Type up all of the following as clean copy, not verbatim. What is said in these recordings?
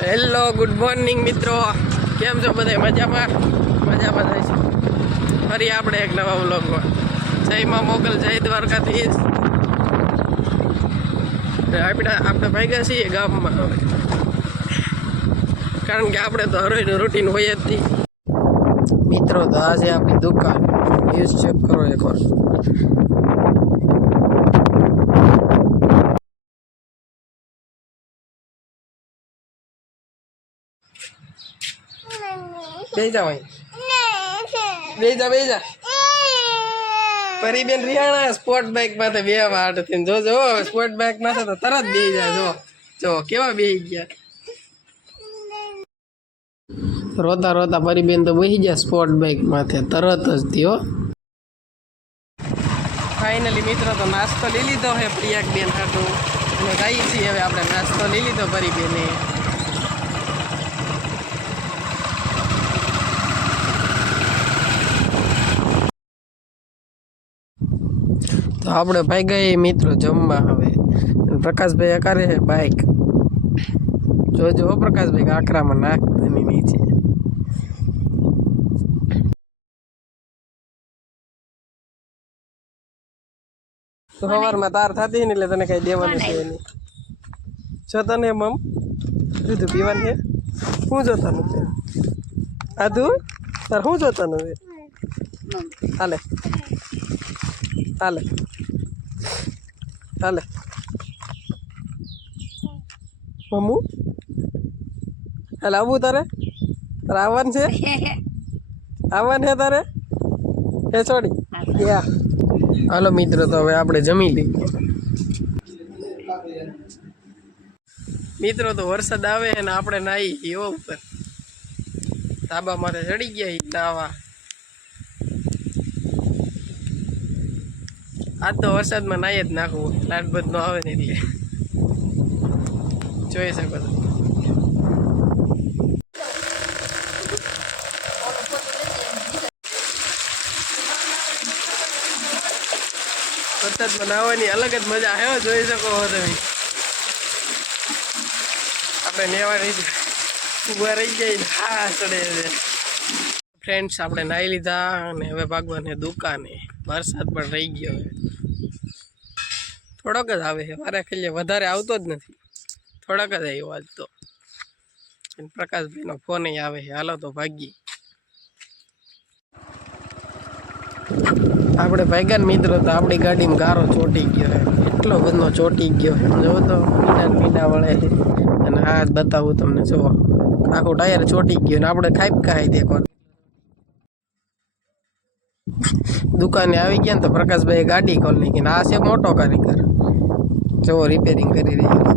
Hello good morning મિત્રો, કેમ છો બધા? મજામાં થાય છે. ફરી આપણે એક નવા વ્લોગમાં. જય માં મોગલ, જય દ્વારકાધીશ. આપણે ભાગ્યા છીએ ગામમાં હવે, કારણ કે આપણે તો હરોઈનું રૂટીન હોય જ નહીં મિત્રો. તો આ છે આપણી દુકાન, યુઝ ચેક કરો એકવાર. બેજા પરીબેન રિયાણા સ્પોર્ટ બાઇક માટે બે વાટ જો સ્પોર્ટ બાઇક માટે તો તરત બેસી જાય. જો કેવા બેસી ગયા, રોતા રોતા પરીબેન તો બેસી ગયા સ્પોર્ટ બાઇક માથે તરત જ થયો. ફાઇનલી મિત્રો તો નાસ્તો લઈ લીધો હે પ્રિયાક બેન હાટું, અને જઈએ છીએ હવે આપણે. નાસ્તો લઈ લીધો પરીબેને. તો આપણે ભાઈ ગઈ મિત્રો જમવા હવે. પ્રકાશભાઈ અકારે છે બાઇક, જોજો પ્રકાશભાઈ આકરામાં નાખ એની નીચે. તો સવારમાં તાર થતી ને એટલે તને કઈ દેવાનું છે એની. જો તને મમ દૂધ પીવાનું છે, શું જોતાનું છે? આધુ તાર શું જોતાનું છે? હાલે હાલે હાલે મમ્મુ હાલે આવું તારે આવવાનું છે? આવવાનું છે તારે? એ છોડી યા. હાલો મિત્રો, તો હવે આપણે જમી લઈએ મિત્રો. તો વરસાદ આવે ને આપણે નાહી એવો ઉપર ધાબા માથે ચડી ગયા નાવા. આજ તો વરસાદમાં નાહી જ નાખવું, લાટબદ નો આવે ને એટલે જોઈ શકો છો. વરસાદમાં નાહવાની અલગ જ મજા હે, જોઈ શકો છો તમે. આપણે નેવાની ઉભા રહી જાય હા ચડે છે. ફ્રેન્ડ્સ આપણે નાહી લીધા અને હવે ભાગવાની દુકાને. વરસાદ પણ રહી ગયો હવે, થોડોક જ આવે છે. મારે ખેલે વધારે આવતો જ નથી, થોડાક જ આવ્યો આજ તો. પ્રકાશભાઈનો ફોન આવે છે, હાલો તો ભાગી. આપણે ભાગ્યા મિત્રો, તો આપણી ગાડીમાં ગારો ચોટી ગયો છે. એટલો બધો ચોટી ગયો છે, જો તો મીંડા વળે છે. અને હા બતાવું તમને, જો આખું ટાયર ચોટી ગયું ને આપણે ખાઈ દેખવા. દુકાને આવી ગયા ને તો પ્રકાશભાઈ ગાડી ખોલી નાખી. આ છે મોટો કારીગર, જો રિપેરિંગ કરી રહ્યો છે.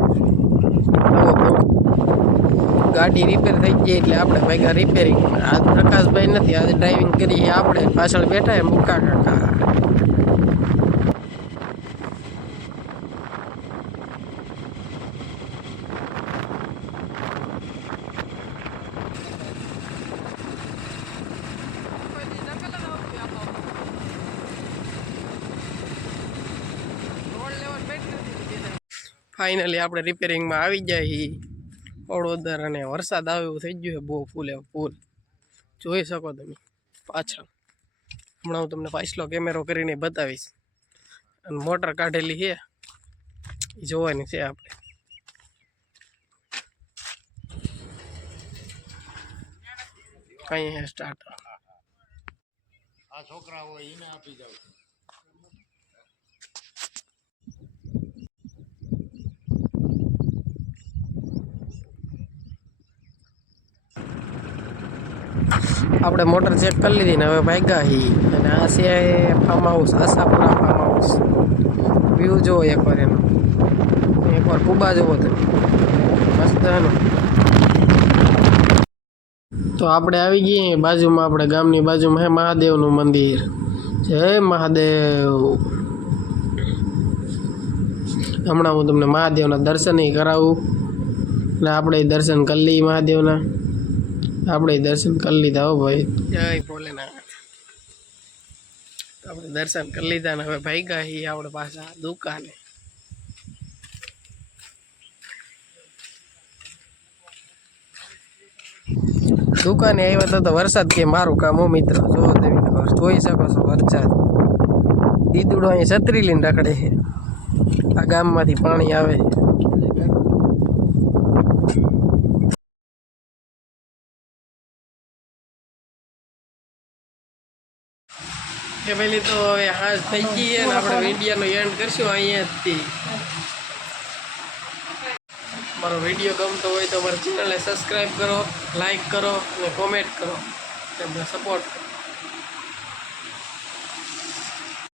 ગાડી રિપેર થઈ ગઈ એટલે આપણે ભાઈ રિપેરિંગ. આજ પ્રકાશભાઈ નથી, આજે ડ્રાઇવિંગ કરીએ આપણે. પાછળ બેઠા એ મુક્કા કાકા. ફાઇનલી આપણે રિપેરિંગમાં આવી જાય ઓળોદર, અને વરસાદ આવે એવું થઈ ગયું છે બહુ ફૂલ. જોઈ શકો તમે પાછળ. હમણાં હું તમને પાછલો કેમેરો કરીને બતાવીશ. અને મોટર કાઢેલી છે એ જોવાની છે આપણે. કઈ હે સ્ટાર્ટ. આ છોકરા હોય એને આપી જાવ. આપણે મોટર ચેક કરી લીધી ને હવે ભાગ્યા હી. અને આ છે farm house, Ashapura farm house. View જોવો એકવાર એનો, એકવાર કુબા જોવો તમે, મસ્ત એનું. તો આપણે આવી ગઈએ બાજુમાં, આપણે ગામની બાજુમાં હે મહાદેવનું મંદિર. જય મહાદેવ. હમણાં હું તમને મહાદેવના દર્શન કરાવું, ને આપણે દર્શન કરી લઈએ મહાદેવના. આપણે દર્શન કરી લીધા હો ભાઈ, જય ભોલેનાથ. આપણે દર્શન કરી લીધા ને હવે ભાગ્યા છીએ આપણે પાછા દુકાને. દુકાને આવ્યા હતા તો વરસાદ કે મારું કામ હો મિત્ર. જો તમે જોઈ શકો છો વરસાદ. દીદુડો અહીં છત્રી લઈને રખડે છે. આ ગામમાંથી પાણી આવે છે. કે પેલી તો હવે હાજ થઈ ગઈ છે ને આપણે વિડીયોનો એન્ડ કરશું અહીંયાથી. મારો વિડીયો ગમતો હોય તો મારી ચેનલને સબસ્ક્રાઈબ કરો, લાઈક કરો અને કોમેન્ટ કરો, તમને સપોર્ટ કરો.